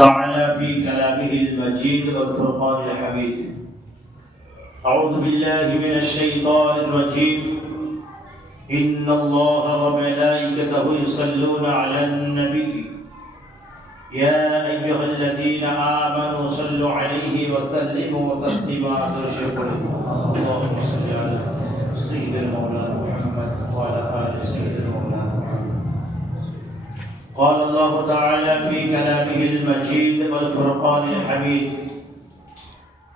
تعالى في كلامه المجيد والفرقان الحميد. أعوذ بالله من الشيطان الرجيم. إن الله وملائكته يصلون على النبي. يا أيها الذين آمنوا صلوا عليه وسلموا تسليما اللهم صل على سيدنا مولانا محمد وعلى آل سيدنا قال الله تعالى في كلامه المجيد والفرقان الحميد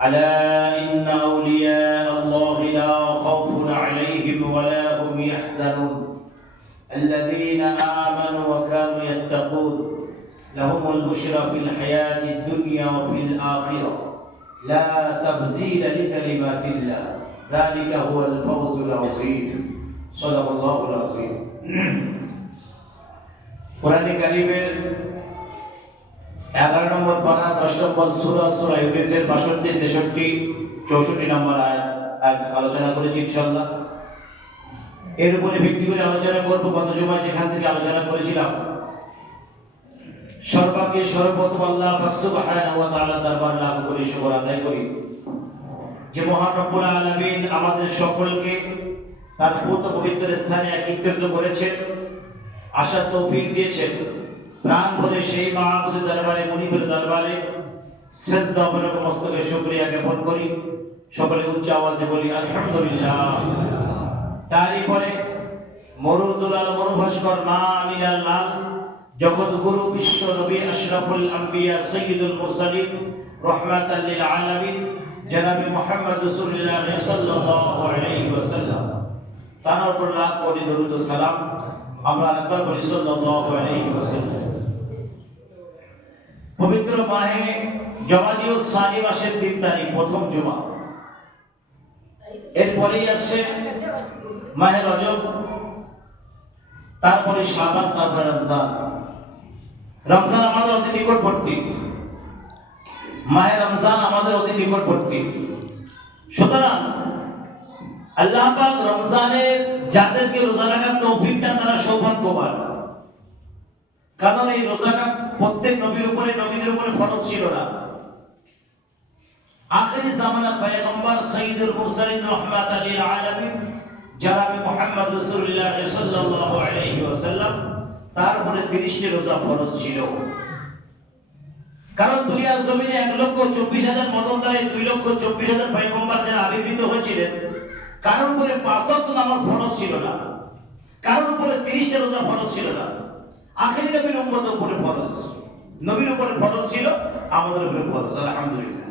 ألا إن أولياء الله لا خوف عليهم ولا هم يحزنون. الذين آمنوا وكانوا يتقون لهم البشرى في الحياة الدنيا وفي الآخرة. لا تبديل لكلمات الله. ذلك هو الفوز العظيم. صدق الله العظيم. কোরআনে কারিমের এগারো নম্বর পারা, দশ নম্বর সুরা সুরা ইউনিসের বাষট্টি, তেষট্টি, চৌষট্টি নম্বর আয়াত আলোচনা করেছি ইনশাল্লাহ এর উপরে ভিত্তি করে আলোচনা করব, গত জুমায় যেখান থেকে আলোচনা করেছিলাম। সর্বাগ্যে সর্বপ্রথম আল্লাহ সুবহানাহু ওয়া দরবার লাভ করি, শুকর আদায় করি। যে মহান রব্বুল আলামিন আমাদের সকলকে তার পুত পবিত্র স্থানে একত্রিত করেছেন। আশার তৌফিক দিয়েছেন। প্রাণ ভরে সেই মাহবুদের দরবারে, মুনিবের দরবারে শ্রেষ্ঠ অবনক মস্তকে শুকরিয়া জ্ঞাপন করি। সকলে উচ্চ আওয়াজে বলি, আলহামদুলিল্লাহ। তারই পরে মরুদুলাল মরুভাস্কর মা আমিনাল লাল জগৎ গুরু বিশ্ব নবী আশরাফুল আম্বিয়া সৈয়দুল মুরসালিন, রহমাতাল লিল আলামিন, জনাবি মুহাম্মদ রাসূলুল্লাহ সাল্লাল্লাহু আলাইহি ওয়াসাল্লাম। তার উপর লাখ কোটি দরুদ ও সালাম। আমরা একবার বলি আলাইহি ওয়াসাল্লাম। পবিত্র মাহে জমাদি ও সানি মাসের তিন তারিখ, প্রথম জুমা। এরপরেই আসছে মাহে রজব, তারপরে শাবান, তারপরে রমজান। রমজান আমাদের অতি নিকটবর্তী। মাহে রমজান আমাদের অতি নিকটবর্তী। সুতরাং আল্লাহ পাক রমজানের যাদেরকে রোজা রাখার তৌফিক দেন তারা সৌভাগ্যবান। কারণ এই রোজাটা প্রত্যেক নবীর উপরে, নবীদের উপরে ফরজ ছিল না। আখেরি জামানার পয়গম্বর সঈদুল মুরসালিন রহমাত লিল আলামিন জানাবি মুহাম্মদ রাসূলুল্লাহ সাল্লাল্লাহু আলাইহি ওয়াসাল্লাম, তার উপরে 30 টি রোজা ফরজ ছিল। কারণ দুনিয়ার জমিনে এক লক্ষ চব্বিশ হাজার মদন দ্বারা দুই লক্ষ চব্বিশ হাজার পয়গম্বর যারা আবির্ভূত হয়েছিলেন কারোর উপরে পাঁচ নামাজ ফরজ ছিল না। কারোর উপরে তিরিশটা রোজা ফরজ ছিল না। আখেরি নবীর উম্মতের উপরে ফরজ। নবীর উপরে ফরজ ছিল, আমাদের উপরে ফরজ, আলহামদুলিল্লাহ।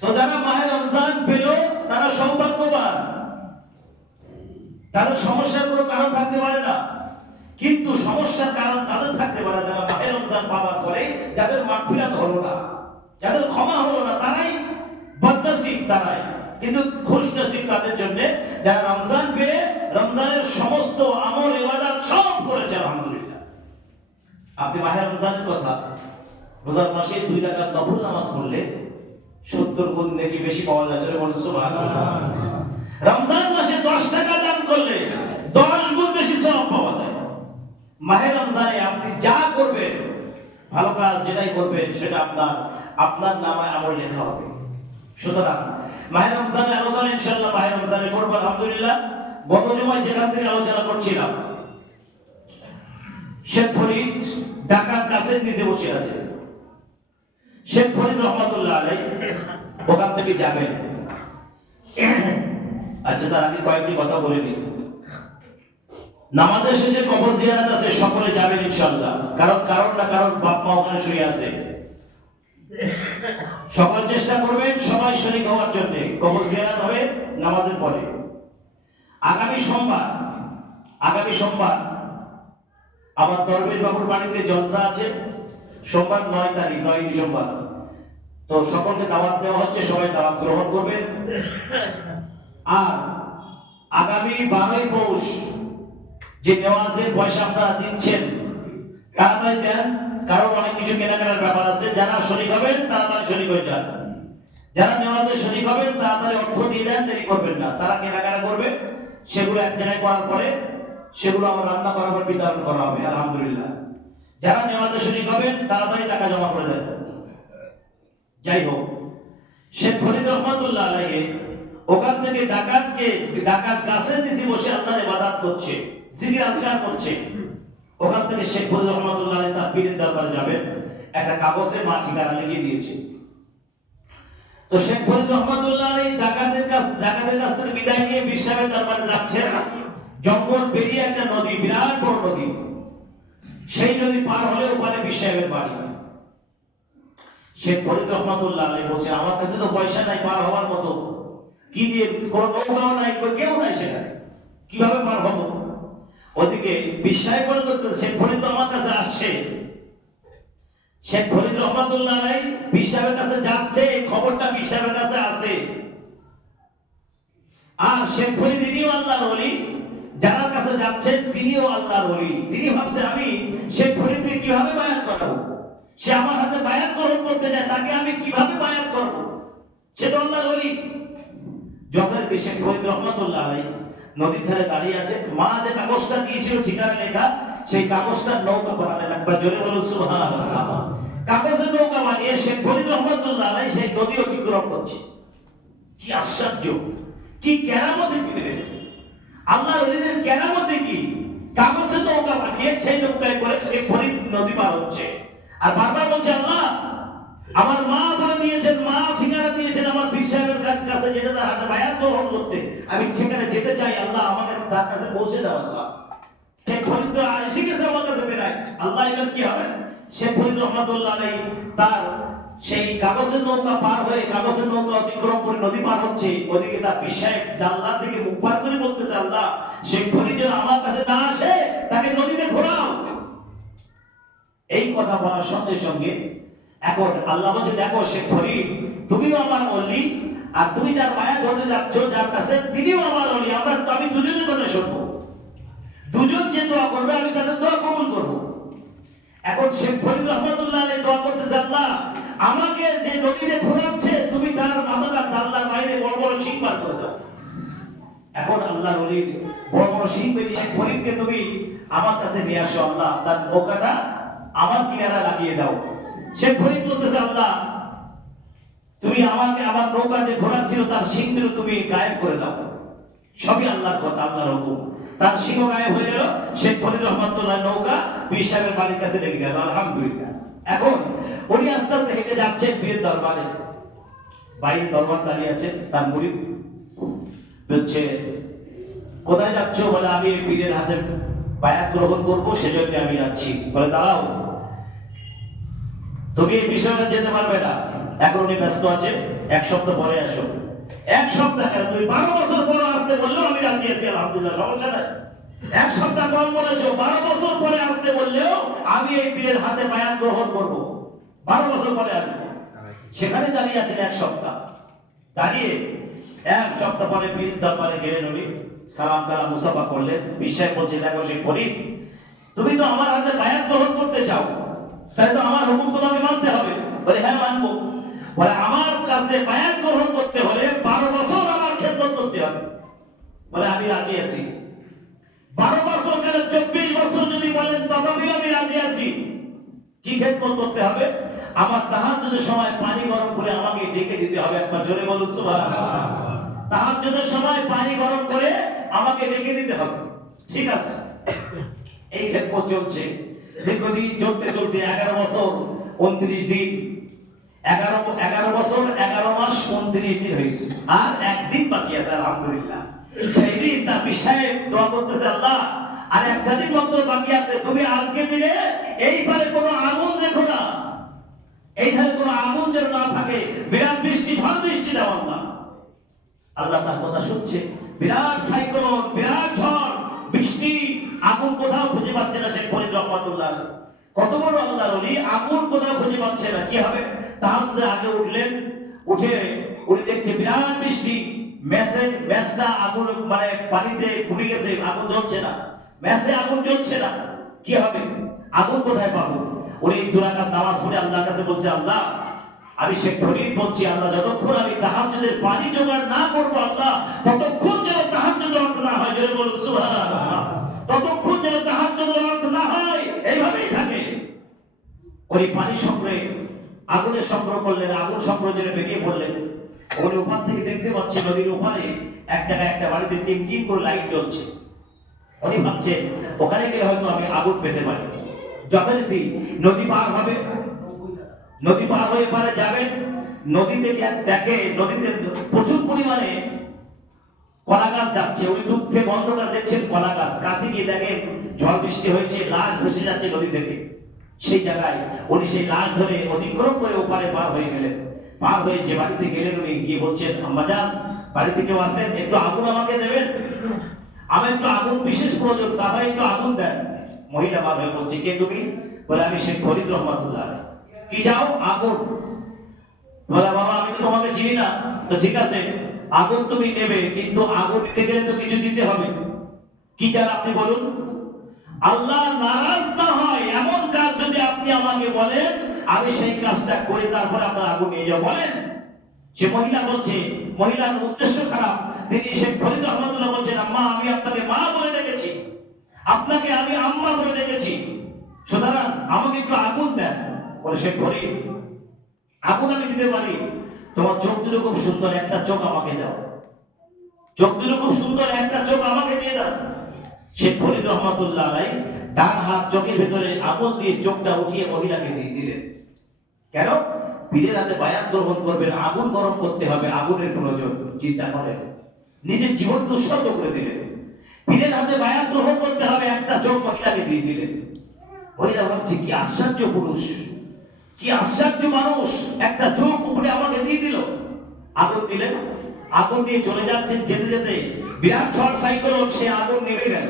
তো যারা মাহে রমজান পেল, তারা সৌভাগ্যবান। তাদের সমস্যার কোনো কারণ থাকতে পারে না। কিন্তু সমস্যার কারণ তাদের থাকতে পারে যারা মাহে রমজান পাওয়ার পরে যাদের মাগফিরাত হলো না, যাদের ক্ষমা হলো না, তারাই বদনসিব, তারাই। কিন্তু খুশ নসিব তাদের জন্য? যারা রমজান পেয়ে রমজানের সমস্ত আমল, ইবাদত সব করেছে, আলহামদুলিল্লাহ। আপনি মাহে রমজানের কথা, রোজার মাসে দুই রাকাত নফল নামাজ পড়লে সত্তর গুণ নাকি বেশি পাওয়া যায় চলে বলুন রমজান মাসে দশ টাকা দান করলে দশ গুণ বেশি সব পাওয়া যায়। মাহে রমজানে আপনি যা করবেন, ভালো কাজ যেটাই করবেন, সেটা আপনার আপনার নামায় আমল লেখা হবে। সুতরাং মাহে রমজানে আলোচনা ইনশাআল্লাহ, মাহে রমজানে করব, আলহামদুলিল্লাহ। গত জমায় যেখান থেকে আলোচনা করছিলাম, শেখ ফরিদ ঢাকার কাছের নিচে বসে আছে। শেখ ফরিদ রহমতুল্লাহ আলাই ওখান থেকে যাবেন। আচ্ছা তার আগে কয়েকটি কথা বলে নিই। নামাজের শেষে কবর জিয়ারাত আছে, সকলে যাবেন ইনশাআল্লাহ। কারণ কারণ না কারণ বাপ মা ওখানে শুয়ে আছে। সকল চেষ্টা করবেন সবাই শরীক হওয়ার জন্য। কবর জিয়ারাত হবে নামাজের পরে। আগামী সোমবার আগামী সোমবার আবার দরবেশ বাবুর বাড়িতে জলসা আছে। সোমবার নয় তারিখ, নয় ডিসেম্বর। তো সকলকে দাওয়াত দেওয়া হচ্ছে, সবাই দাওয়াত গ্রহণ করবেন। আর আগামী বারোই পৌষ যে নেওয়াজের পয়সা আপনারা দিচ্ছেন, তাড়াতাড়ি দেন। কারণ অনেক কিছু কেনাকাটার ব্যাপার আছে, যারা শরিক হবেন তাড়াতাড়ি শরিক হয়ে যান যারা নেওয়াজে শরিক হবেন তাড়াতাড়ি অর্থ নিয়ে দেন, দেরি করবেন না। তারা কেনাকাটা করবে, সেগুলো এক জায়গায় করার পরে সেগুলো আমার রান্না করার পর বিতরণ করা হবে, আলহামদুলিল্লাহ। যারা নেওয়াজে শরিক হবেন তাড়াতাড়ি টাকা জমা করে দেন যাই হোক, শেখ ফরিদ রহমতুল্লাহ আলাইহি ওখান থেকে ডাকাতকে, ডাকাত গাছের নিচে বসে আল্লাহর ইবাদত করছে, জিকির আজকার করছে। ওখান থেকে শেখ ফরিদ রহমতুল্লাহ তার পীরের দরবারে যাবেন। একটা কাগজে মা ঠিকানা লিখে দিয়েছে। তো শেখ ফরিদ রহমতুল্লাহ ডাকাতের কাছ ডাকাতের কাছ থেকে বিদায় নিয়ে দরবারে যাচ্ছেন। জঙ্গল পেরিয়ে একটা নদী, বিরাট বড় নদী। সেই নদী পার হলে ওপারে সাহেবের বাড়ি। শেখ ফরিদ রহমতুল্লাহ আলাইহি বলছেন আমার কাছে তো পয়সা নাই, পার হওয়ার মতো। কি দিয়ে কোনো নৌকাও নাই, কেউ নাই সেখানে। কীভাবে পার হব? ওদিকে বিশ্বাস করে করতে, শেখ ফরিদ আমার কাছে আসছে। শেখ ফরিদ রহমতুল্লাহ আলাই বিশ্বাসের কাছে যাচ্ছে, এই খবরটা বিশ্বাসের কাছে আছে। আর শেখ ফরিদ ইনিও আল্লাহর ওলি যার কাছে যাচ্ছেন তিনিও আল্লাহর ওলি। তিনি ভাবছে, আমি শেখ ফরিদকে কীভাবে বায়াত করাবো? সে আমার হাতে বায়াত গ্রহণ করতে যায় তাকে আমি কীভাবে বায়াত করব? তো আল্লাহর ওলি। যথারীতি শেখ ফরিদ রহমতুল্লাহ আলাই নদীর ধারে দাঁড়িয়ে আছে। মা যে কাগজটা দিয়েছিল, ঠিকানা লেখা, সেই কাগজটা নৌকা বানালেন একবার জোরে বলুন, সুবহানাল্লাহ। কাগজের নৌকা বানিয়ে শেখ ফরিদ রহমতুল্লাহ আলাই সেই নদী অতিক্রম করছে। কি আশ্চর্য! কি কেরামতি পীরের আল্লাহর ওলিদের কেরামতি কি? কাগজের নৌকা বানিয়ে সেই নৌকায় করে সেই ফরিদ নদী পার হচ্ছে। আর বারবার বলছে, আল্লাহ, আমার মা বলে দিয়েছেন মা ঠিকানা দিয়েছেন, আমার সাহেবের কাছে যেটা তার হাতে বায়াত গ্রহণ করতে। আমি সেখানে যেতে চাই আল্লাহ আমাকে তার কাছে পৌঁছে আল্লাহ। ফরিদ আর এসে গেছে আমার কাছে বেড়ায় আল্লাহ এবার কি হবে? ফরিদ আলাই তার সেই কাগজের নৌকা পার হয়ে কাগজের নৌকা অতিক্রম করে নদী পার হচ্ছে। ওদিকে তার জানলা থেকে মুখ পার করে ফরিদ যেন আমার কাছে না আসে, তাকে নদীতে ঘোরাও। এই কথা বলার সঙ্গে সঙ্গে এখন আল্লাহ বলছে, দেখো শেখ ফরিদ, তুমিও আমার অলি, আর তুমি যার মায়া ধরতে যাচ্ছ, যার কাছে তিনিও আমার অলি, আমরা, আমি দুজনের কথা শুনব। দুজন যে দোয়া করবে, আমি তাদের দোয়া কবুল করব। এখন শেখ ফরিদ রহমতুল্লাহ আলাইহি দোয়া করতেছে আল্লাহ আমাকে যে নদীতে ঘোরাচ্ছে, তুমি তার মাথাটা জানলার বাইরে বড় বড় শিং বার করে দাও। এখন আল্লাহর ওলির বড় বড় শিং বেরিয়ে ফরিদকে তুমি আমার কাছে নিয়ে আসো, আল্লাহ। তার নৌকাটা আমার কিনারা লাগিয়ে দাও। শেখ ফরিদ বলতেছে, আল্লাহ, তুমি আমাকে আমার নৌকা যে ঘোরাচ্ছিল, তার শিংগুলো তুমি গায়েব করে দাও। সবই আল্লাহর কথা, আল্লাহর হুকুম। তার সিংহ গায়েব হয়ে গেল। শেখ ফরিদ রহমতুল্লাহ নৌকা পীর সাহেবের বাড়ির কাছে লেগে গেল। আলহামদুলিল্লাহ। এখন উনি আস্তে আস্তে হেঁটে যাচ্ছেন পীরের দরবারে। বাইরে দরবার দাঁড়িয়ে আছে তার মুড়ি। বলছে, কোথায় যাচ্ছ? বলে, আমি এই পীরের হাতে বায়াত গ্রহণ করব, সেজন্য আমি যাচ্ছি। বলে, দাঁড়াও। তুমি এই বিষয়টা যেতে পারবে না। এখন উনি ব্যস্ত আছে এক সপ্তাহ পরে আসো। এক সপ্তাহ কেন তুমি বারো বছর পরে আসতে বললেও আমি রাজি আছি, আলহামদুলিল্লাহ, সমস্যা নাই। এক সপ্তাহ কম বলেছ, বারো বছর পরে আসতে বললেও আমি এই পীরের হাতে বায়াত গ্রহণ করব। বারো বছর পরে আসব। সেখানে দাঁড়িয়ে আছেন এক সপ্তাহ। দাঁড়িয়ে এক সপ্তাহ পরে পীর দরবারে গেলেন উনি সালাম কালাম, মুসাফা করলেন। বিশ্বাস বলছে, দেখো সে ফরিদ, তুমি তো আমার হাতে বায়াত গ্রহণ করতে চাও। তাই তো আমার হুকুম তোমাকে মানতে হবে। বলে হ্যাঁ মানবো। বলে, আমার কাছে বায়াত গ্রহণ করতে বলে, আমি রাজি আছি। বারো বছর কেন চব্বিশ বছর যদি বলেন, তথাপিও আমি রাজি আছি। কি খেদমত করতে হবে? আমার তাহাজ্জুদের সময় পানি গরম করে আমাকে ডেকে দিতে হবে একবার জোরে বলুন, সুবহানাল্লাহ। তাহাজ্জুদের সময় পানি গরম করে আমাকে ডেকে দিতে হবে। ঠিক আছে? এই খেদমত চলছে। দীর্ঘদিন চলতে চলতে এগারো বছর, উনত্রিশ দিন। এগারো এগারো বছর, এগারো মাস, উনত্রিশ দিন হয়েছে আর একদিন বাকি আছে, আলহামদুলিল্লাহ। সেই দিন তার বিষয়ে দোয়া করতেছে, আল্লাহ, আর একটা দিন মাত্র বাকি আছে, তুমি আজকে দিনে এই পারে কোনো আগুন দেখো না। এই ধারে কোনো আগুন যেন না থাকে। বিরাট বৃষ্টি, ঝড় বৃষ্টি দাও আল্লাহ। আল্লাহ তার কথা শুনছে। বিরাট সাইক্লোন, বিরাট ঝড়, বৃষ্টি, আগুন কোথাও খুঁজে পাচ্ছে না শেখ ফরিদ রহমতুল্লাহ। কত বড় আল্লাহর ওলি, আগুন কোথাও খুঁজে পাচ্ছে না। কি হবে? তাহাজুদে আগে উঠলেন, উঠে উনি দেখছে বিরাট বৃষ্টি। ম্যাচে ম্যাচটা আগুন মানে পানিতে ডুবে গেছে, আগুন জ্বলছে না। ম্যাচে আগুন জ্বলছে না। কি হবে? আগুন কোথায় পাবো? উনি দুরাকাত নামাজ পড়ে আল্লাহর কাছে বলছে, আল্লাহ, আমি শেখ ফরিদ বলছি, আল্লাহ, যতক্ষণ আমি তাহাজ্জুদের পানি জোগাড় না করব, আল্লাহ, ততক্ষণ যেন তাহাজ্জুদের অর্থ না হয়। জোরে বলুন ততক্ষণ যেন তাহাজ্জুদের অর্থ না হয়, এইভাবেই থাকে। ওই পানি সংগ্রহে, আগুনের সংগ্রহ করলেন, আগুন সংগ্রহ জন্য বেরিয়ে পড়লেন। উনি ওপার থেকে দেখতে পাচ্ছেন নদীর ওপারে এক জায়গায় একটা বাড়িতে টিম টিম করে লাইট জ্বলছে। উনি ভাবছেন, ওখানে গেলে হয়তো আমি আগুন পেতে পারি। যথারীতি নদী পার হবে। নদী পার হয়ে পারে যাবেন। নদীতে দেখে নদীতে প্রচুর পরিমাণে কলা গাছ যাচ্ছে। ওই দূর থেকে বন্ধ করে দেখছেন কলা গাছ। কাছে গিয়ে দেখেন ঝড় বৃষ্টি হয়েছে, লাশ ভেসে যাচ্ছে নদী থেকে। সেই জায়গায় উনি সেই লাশ ধরে অতিক্রম করে ওপারে পার হয়ে গেলেন। পার হয়ে যে বাড়িতে গেলেন উনি, গিয়ে বলছেন আম্মাজান বাড়িতে কেউ আসেন একটু আগুন আমাকে দেবেন? আমার একটু আগুন, বিশেষ প্রয়োজন তারপরে একটু আগুন দেন। মহিলা বার হয়ে বলছে, কে তুমি? বলে, আমি শেখ ফরিদ রহমাতুল্লাহ কি যাও আগুন। বলে, বাবা, আমি তো তোমাকে চিনি না। তো ঠিক আছে, আগুন তুমি নেবে, কিন্তু আগুন নিতে গেলে তো কিছু দিতে হবে। কি চান আপনি বলুন? আল্লাহ নারাজ না হয়, এমন কাজ যদি আপনি আমাকে বলেন আমি সেই কাজটা করে তারপরে আপনার আগুন নিয়ে যাব। বলেন, সে মহিলা বলছে, মহিলার উদ্দেশ্য খারাপ। তিনি সে ফরিদ রহমতুল্লাহ বলছেন, আম্মা, আমি আপনাকে মা বলে ডেকেছি। আপনাকে আমি আম্মা বলে ডেকেছি। সুতরাং আমাকে একটু আগুন দেন। বলে শেখ ফরিদ, আগুন আমি দিতে পারি। তোমার চোখ দুটো খুব সুন্দর, একটা চোখ আমাকে দাও। চোখ দুটো খুব সুন্দর, একটা চোখ আমাকে দিয়ে দাও। সে ফরিদ রহমতুল্লাহ আলাই ডান হাত চোখের ভেতরে আগুন দিয়ে চোখটা উঠিয়ে মহিলাকে দিয়ে দিলেন। কেন? পীরের হাতে বায়াত গ্রহণ করবেন, আগুন গরম করতে হবে, আগুনের প্রয়োজন চিন্তা করেন নিজের জীবন উৎসর্গ করে দিলেন। পীরের হাতে বায়াত গ্রহণ করতে হবে, একটা চোখ মহিলাকে দিয়ে দিলেন। মহিলা ভাবছে, কি আশ্চর্য পুরুষ, কি আশ্চর্য মানুষ, একটা চোখ উপরে আমাকে দিয়ে দিল। আগুন দিলেন। আগুন নিয়ে চলে যাচ্ছেন যেতে যেতে। বিরাট ঝড় সাইকেল সে আগুন নেমে গেল।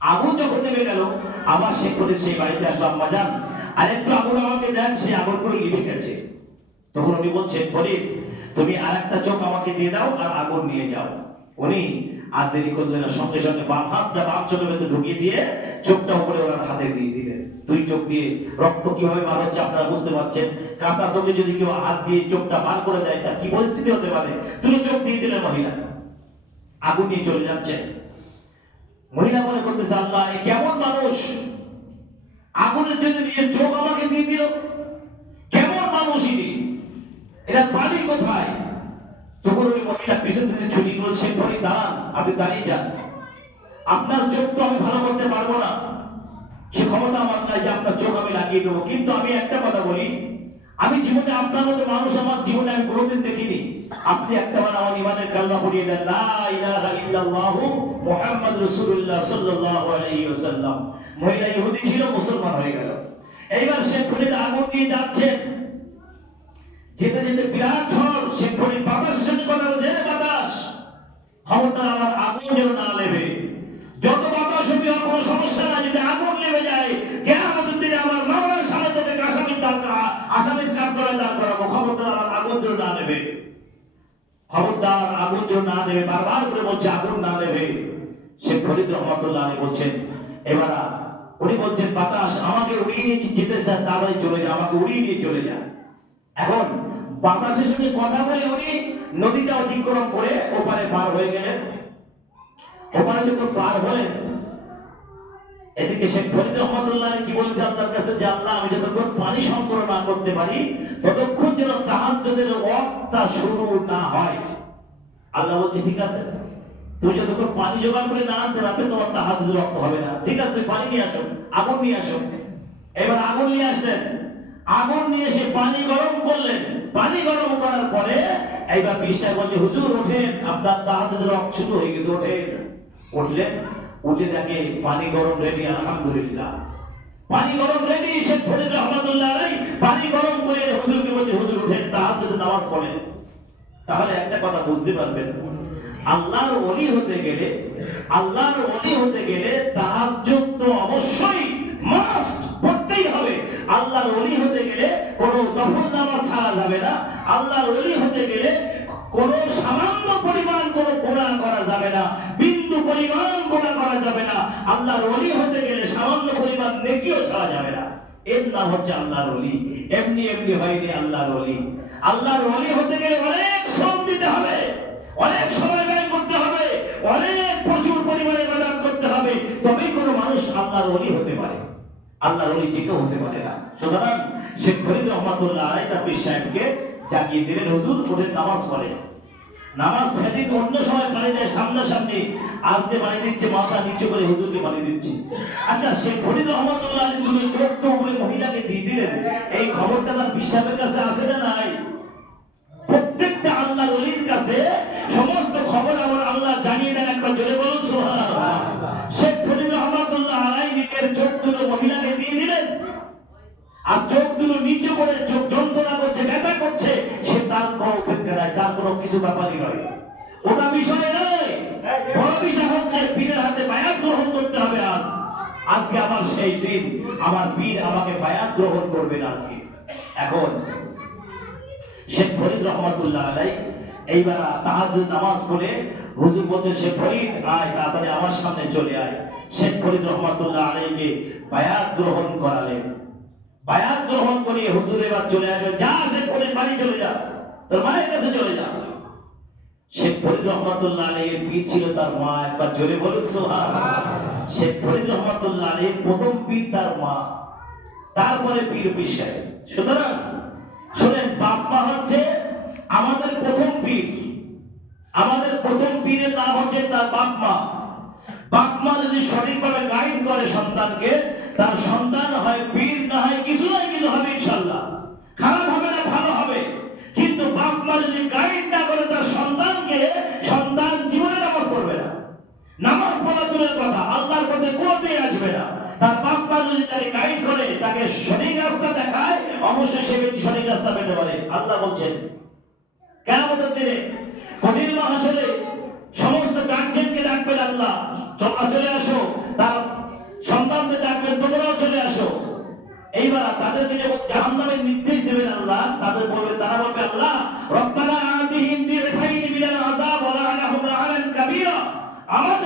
আগুন যখন নেমে গেল, আবার সে করে সেই বাড়িতে আসলাম মাজান আর আমাকে তখন উনি বলছেন, ফরিদ, তুমি আর একটা চোখ আমাকে দিয়ে দাও আর আগুন নিয়ে যাও। উনি আর দেরি করলেন সঙ্গে সঙ্গে বাম হাতটা বাম চোখের ভেতরে ঢুকিয়ে দিয়ে চোখটা উপরে ওনার হাতে দিয়ে দিলেন। দুই চোখ দিয়ে রক্ত কীভাবে বার হচ্ছে আপনারা বুঝতে পারছেন? কাঁচা চোখে যদি কেউ হাত দিয়ে চোখটা বার করে দেয়, তার কি পরিস্থিতি হতে পারে? দুটো চোখ দিয়ে দিলেন মহিলা। আগুন নিয়ে চলে যাচ্ছে। মহিলা মনে করতেছে, আল্লাহ কেমন মানুষ? আগুনের জন্য নিজের চোখ আমাকে দিয়ে দিল। কেমন মানুষ ইনি? এরা বাড়ি কোথায়? তখন ওই মহিলা পিছন পিছনে ছুটি বলছে ধরি দাঁড়ান আপনি দাঁড়িয়ে যান। আপনার চোখ তো আমি ভালো করতে পারব না। সে ক্ষমতা আমার নাই যে আপনার চোখ আমি লাগিয়ে দেবো। কিন্তু আমি একটা কথা বলি, আমি জীবনে আপনার মতো মানুষ আমার জীবনে আমি কোনোদিন দেখিনি। আপনি একটা বার আমার ইমানের কালমা পড়িয়ে দেন, লা ইলাহা ইল্লাল্লাহ মুহাম্মদ রাসূলুল্লাহ সাল্লাল্লাহু আলাইহি ওয়াসাল্লাম। মহিলা ইহুদি ছিল, মুসলমান হয়ে গেল। এইবার সে খুলে আগুন নিয়ে যাচ্ছে। যেতে যেতে বিরাট ঝড় সে ফরিদ বাতাসের সঙ্গে কথা বলছে "হে বাতাস ক্ষমতা আমার আগুন যেন না লেবে যত বাতাস হবে আর কোনো সমস্যা নাই যদি আগুন লেবে যায় কেয়ামতের দিনে আমার মামার সামনে থেকে আসামির দাঁড় করা- আসামির কাঠ করে দাঁড় করাবো খবরদার আমার আগুন যেন না নেবে খবরদার নেবে বারবার করে বলছে, আগুন না নেবে। সে ফরিদ রহমতুল্লাহ বলছেন, এবার উনি বলছেন, বাতাস আমাকে উড়িয়ে নিয়ে যেতে চান তারাই চলে যায়, আমাকে উড়িয়ে নিয়ে চলে যায়। এখন বাতাসের সঙ্গে কথা বলে উনি নদীটা অতিক্রম করে ওপারে পার হয়ে গেলেন। ওপারে যখন পার হলেন, এদিকে শেখ ফরিদ রহমতুল্লাহ কি বলেছে আল্লাহর কাছে? যে, আল্লাহ, আমি যতক্ষণ পানি সংগ্রহ না করতে পারি, ততক্ষণ যেন তাহাজ্জুদের ওয়াক্তটা শুরু না হয়। আল্লাহ বলছে, ঠিক আছে। তুমি যতক্ষণ পানি জোগাড় করে না আনতে পারবে, তোমার তাহাজ্জুদের রক্ত হবে না। ঠিক আছে পানি নিয়ে আসো, আগুন নিয়ে আসো। এবার আগুন নিয়ে আসলেন। আগুন নিয়ে এসে পানি গরম করলেন। পানি গরম করার পরে এইবার বিশ্বাস বলছে, হুজুর, ওঠেন। আপনার তাহাজ্জুদের রক্ত শুরু হয়ে গেছে, ওঠেন। উঠলেন, উঠে দেখে পানি গরম রেডি আলহামদুলিল্লাহ। পানি গরম রেডি শেখ ফরিদ রহমাতুল্লাহ পানি গরম করে হুজুরকে বলছে, হুজুর উঠেন তাহাজ্জুদের নামাজ পড়েন। তাহলে একটা কথা বুঝতে পারবেন। আল্লাহর ওলি হতে গেলে, আল্লাহর ওলি হতে গেলে তাহাজ্জুদ তো অবশ্যই মাস্ট হবে। আল্লাহর ওলি হতে গেলে কোনো নামাজ ছাড়া যাবে না। আল্লাহর ওলি হতে গেলে কোনো সামান্য পরিমাণ কোনো করা যাবে না। বিন্দু পরিমাণ করা যাবে না। আল্লাহর ওলি হতে গেলে সামান্য পরিমাণ নেকিও ছাড়া যাবে না। এর নাম হচ্ছে আল্লাহর ওলি। এমনি এমনি হয়নি আল্লাহর ওলি। আল্লাহর ওলি হতে গেলে অনেক দিতে হবে। অনেক সময় ব্যয় করতে হবে। অনেক প্রচুর পরিমাণে ইবাদত করতে হবে। তবেই কোনো মানুষ আল্লাহর ওলি হতে পারে। আল্লাহর ওলি যে হতে পারে না। সুতরাং শেখ ফরিদ রহমাতুল্লাহ আলাই তার সাহেবকে জাগিয়ে দিলেন, হুজুর ওঠেন নামাজ পড়েন। নামাজ সেদিন অন্য সময় পানি দেয়, সামনাসামনি আজ যে পানি দিচ্ছে মাথা নিচু করে হুজুরকে পানি দিচ্ছে। আচ্ছা শেখ ফরিদ রহমতুল্লাহ তুমি চোখ তো মহিলাকে দিয়ে দিলেন। এই খবরটা তার পিসাবের কাছে আছে না নাই? কাছে সমস্ত খবর আমার আল্লাহ জানিয়ে দেন, একবার জোরে বলুন শেখ ফরিদ রহমতুল্লাহ আলাই নিজের চোখ দুটো মহিলাকে দিয়ে দিলেন। আর চোখ দুটো নিচে করে চোখ যন্ত্রণা করছে, ব্যথা করছে, সে তার কোনো উপেক্ষা নাই, তার কোনো কিছু ব্যাপারই নয়। ওটা বিষয় নয়, বড় বিষয় হচ্ছে পীরের হাতে বায়াত গ্রহণ করতে হবে আজ। আজকে আমার সেই দিন, আমার পীর আমাকে বায়াত গ্রহণ করবেন আজকে। এখন শেখ ফরিদ রহমতুল্লাহ আলাই তাহাজুদ নামাজ পড়ে হুজুর শেখ ফরিদ, আয় তাড়াতাড়ি আমার সামনে চলে আয়। শেখ ফরিদ রহমতুল্লাহ আলাইকে বায়াত গ্রহণ করালেন। বায়াত গ্রহণ করিয়ে হুজুর এবার চলে আসবে যা ফরিদ, বাড়ি চলে যা। তোর মায়ের কাছে চলে যা। শেখ ফরিদ রহমতুল্লাহ আলাইয়ের পীর ছিল তার মা। একবার জোরে বলুন শেখ ফরিদ রহমতুল্লাহ আলাইয়ের প্রথম পীর তার মা। তারপরে পীর পীর সুতরাং, শোনেন, বাপ মা হচ্ছে আমাদের প্রথম পীর। তার বাপ মা। বাপ মা যদি সঠিকভাবে গাইড করে সন্তানকে, তার সন্তান হয় পীর, না হয় কিছু নয় কিছু হবে ইনশাল্লাহ খারাপ হবে না, ভালো হবে। কিন্তু বাপ মা যদি গাইড না করে তার সন্তানকে, সন্তান জীবনে নামাজ পড়বে না। নামাজ পড়া দূরের কথা, আল্লাহর পথে কোনোতেই আসবে না। তার বাপ মা যদি তাকে গাইড করে, তাকে সঠিক রাস্তা দেখায়, অবশ্যই সে ব্যক্তি সঠিক রাস্তা পেতে পারে। আল্লাহ বলছেন কেমন দিনে কঠিন মহাসলে সমস্ত গার্জেনকে ডাকবেন আল্লাহ। তোমরা চলে আসো। তার সন্তানদের ডাকবেন, তোমরাও চলে আসো। এইবার তাদেরকে যখন নির্দেশ দেবেন আল্লাহ, তাদের বলবেন, তারা বলবে, আল্লাহ, রব্বানা আতিহিম দিরফাইনি আমাদের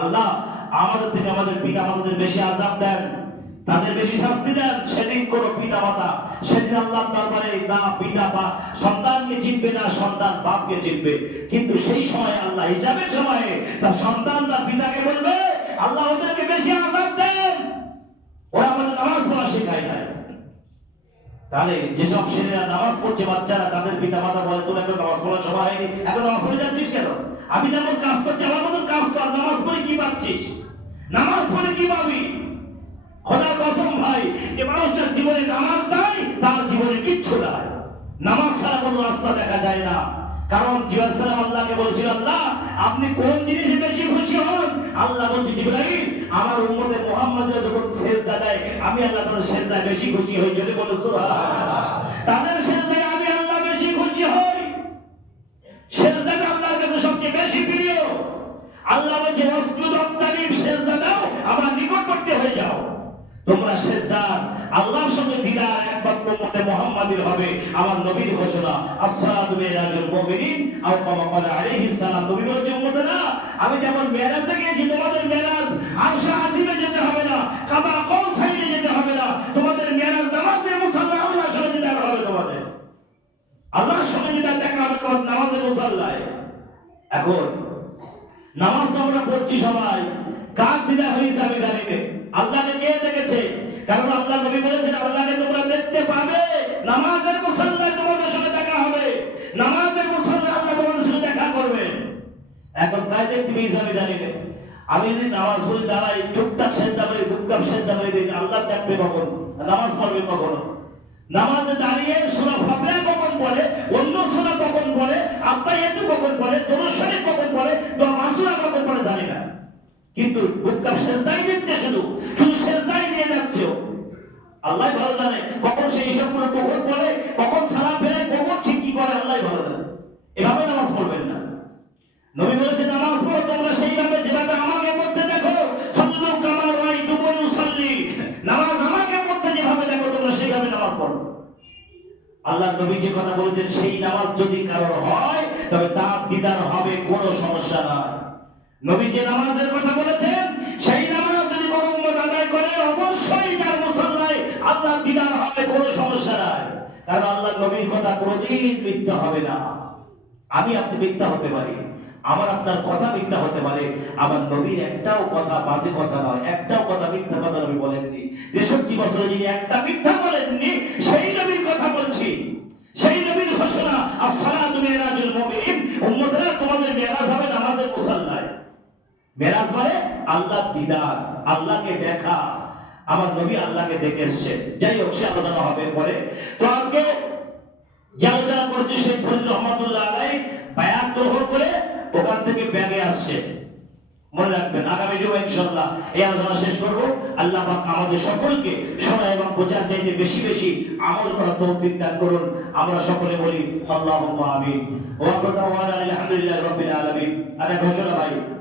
আল্লাহ, আমাদের থেকে আমাদের পিতা মাতাদের বেশি আজাব দেন, তাদের বেশি শাস্তি দেন। সেদিন কোন পিতা মাতা সেদিন আল্লাহ তারপরে না পিতা বা সন্তানকে চিনবে না, সন্তান বাপকে চিনবে। কিন্তু সেই সময়, আল্লাহ হিসাবের সময়ে তার সন্তান তার পিতাকে বলবে আল্লাহ ওদেরকে বেশি আজাব দেন ওরা আমাদের নামাজ পড়া শেখায় নাই তাহলে যেসব ছেলেরা নামাজ পড়ছে, বাচ্চারা তাদের পিতা মাতা বলে, তোর এখন নামাজ পড়ার সময় হয়নি? এখন নামাজ পড়ে যাচ্ছিস কেন? আমি যেমন কাজ করছি, আমার মতন কাজ কর। নামাজ পড়ে কি পাচ্ছিস? নামাজ পড়ে কি পাবি? খোদার কসম ভাই, যে মানুষটার জীবনে নামাজ নাই, তার জীবনে কিচ্ছু নাই। নামাজ ছাড়া কোনো রাস্তা দেখা যায় না। কারণ জিবাল সালাম আল্লাহকে বলেছিল, আল্লাহ, আপনি কোন জিনিসে বেশি খুশি হন? আল্লাহ বলছে, জিব্রাইল, আমার উম্মতে মুহাম্মাদরা যখন সেজদা দেয়, আমি আল্লাহ তাদের সেজদায় বেশি খুশি হই। যদি বলো তাদের সেজদায় আমি আল্লাহ বেশি খুশি হই। কাছে সবচেয়ে বেশি প্রিয়। আল্লাহ বলছে আমার নিকটবর্তী হয়ে যাও। তোমরা আল্লাহর সঙ্গে দিদার একমাত্র উম্মতে মুহাম্মাদের হবে। আমার নবীর ঘোষণা, আসসালাতু মিরাজুল মুমিনিন আও কামা ক্বালা আলাইহিস সালাম। আমি যেমন মেরাজে গিয়েছি, তোমাদের মেরাজ যেতে হবে না, কাবা যেতে হবে না, তোমাদের মেরাজ নামাজে মুসাল্লা দিদার হবে তোমাদের। আল্লাহর সঙ্গে দেখা হবে তোমার নামাজের মুসাল্লায়। এখন, নামাজ তো আমরা পড়ছি সবাই, কার দিদা হয়েছে আমি আল্লাহকে কে দেখেছে? কারণ আল্লাহ নবী বলেছেন, আল্লাহকে তোমরা দেখতে পাবে নামাজের মুসাল্লায় তোমাদের সঙ্গে দেখা হবে নামাজের মুসাল্লায় আল্লাহ তোমাদের সঙ্গে দেখা করবে এখন তাই দেখতে পেয়েছি আমি জানি না আমি যদি নামাজ পড়ি দাঁড়াই, টুকটাক শেষ দাবারি টুকটাক শেষ দাবারি দিই আল্লাহ দেখবে কখন? নামাজ পড়বে কখনো? নামাজে দাঁড়িয়ে সূরা ফাতিহা কখন পড়ে? অন্য সূরা কখন পড়ে? আত্মাইয়াতু কখন পড়ে? দরুদ শরীফ কখন পড়ে? দোয়া মাসুরা কখন পড়ে জানি না। কিন্তু বুকটা সেজদাই দিচ্ছে শুধু শুধু সেজদাই নিয়ে যাচ্ছে আল্লাহ ভালো জানে কখন সেই হিসাবগুলো কখন পড়ে, কখন সালাম ফেলে কখন ঠিক কি করে, আল্লাহ ভালো জানে। এভাবে নামাজ পড়বেন না। নবী বলেছে আল্লাহ নবী যে কথা বলেছেন, সেই নামাজ যদি কারোর হয়, তবে তার দিদার হবে, কোনো সমস্যা নাই। নবী যে নামাজের কথা বলেছেন, সেই নামাজ যদি কোনো আদায় করে, অবশ্যই তার মুসল্লায় আল্লাহ দিদার হবে, কোনো সমস্যা নাই। কারণ আল্লাহ নবীর কথা কোনোদিন মিথ্যা হবে না। আমি আপনি মিথ্যা হতে পারি, আমার আপনার কথা মিথ্যা হতে পারে, আমার নবীর একটাও কথা বাজে কথা নয়, একটাও কথা মিথ্যা কথা নবী বলেননি। তেষট্টি বছরে যিনি একটা মিথ্যা বলেননি সেই নবীর কথা বলছি সেই নবীর ঘোষণা আসসালাতু মিরাজুল মুমিনিন উম্মতরা তোমাদের মেরাজ হবে নামাজের মুসাল্লায় মেরাজ মানে আল্লাহ দিদার, আল্লাহকে দেখা। আমার নবী আল্লাহকে দেখে এসছে। যাই হোক সে আলোচনা হবে পরে। তো আজকে যে আলোচনা শেখ রহমতুল্লাহ আলাই বায়াত গ্রহণ করে ওখান থেকে ব্যাগে আসছে। মনে রাখবেন, আগামী জুমা ইনশাল্লাহ এই আলোচনা শেষ করব। আল্লাহ আমাদের সকলকে শোনা এবং বোঝার চাইতে বেশি বেশি আমল করার তৌফিক দান করুন। আমরা সকলে বলি, আল্লাহুম্মা আমিন। ওয়া আলহামদুলিল্লাহ রাব্বিল আলামিন। আরে, ঘোষণা ভাই।